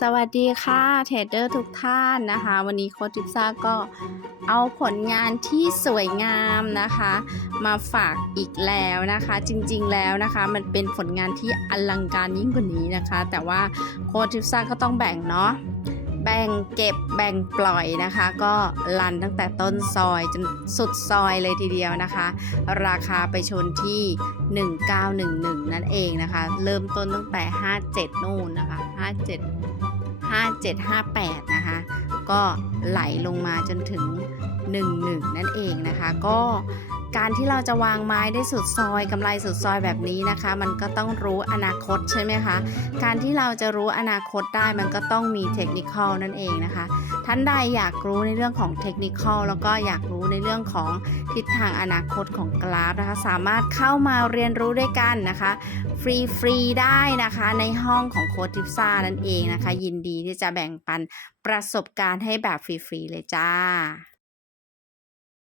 สวัสดีค่ะเทรดเดอร์ทุกท่านนะคะ วันนี้โค้ชทิซ่าก็เอาผลงานที่สวยงามนะคะ มาฝากอีกแล้วนะคะ จริงๆแล้วนะคะ มันเป็นผลงานที่อลังการยิ่งกว่านี้นะคะ แต่ว่าโค้ชทิซ่าก็ต้องแบ่งเนาะแบ่งเก็บแบ่งปล่อยนะคะ ก็ลันตั้งแต่ต้นซอยจนสุดซอยเลยทีเดียวนะคะ ราคาไปชนที่ 1911 นั่นเองนะคะ เริ่มต้นตั้งแต่ 57 นู่นนะคะ 57 5758 นะคะ ก็ไหลลงมาจนถึง 11 นั่นเองนะคะ ก็ การที่เราจะวางไม้ได้สุดซอยกำไรสุดซอยแบบนี้นะคะ มันก็ต้องรู้อนาคตใช่ไหมคะ การที่เราจะรู้อนาคตได้มันก็ต้องมีเทคนิคนั่นเองนะคะ ท่านใดอยากรู้ในเรื่องของเทคนิคแล้วก็อยากรู้ในเรื่องของทิศทางอนาคตของกราฟนะคะ สามารถเข้ามาเรียนรู้ด้วยกันนะคะ ฟรีฟรีๆได้นะคะในห้องของโค้ดทิปซ่านั่นเองนะคะ ยินดีที่จะแบ่งปันประสบการณ์ให้แบบฟรีๆเลยจ้า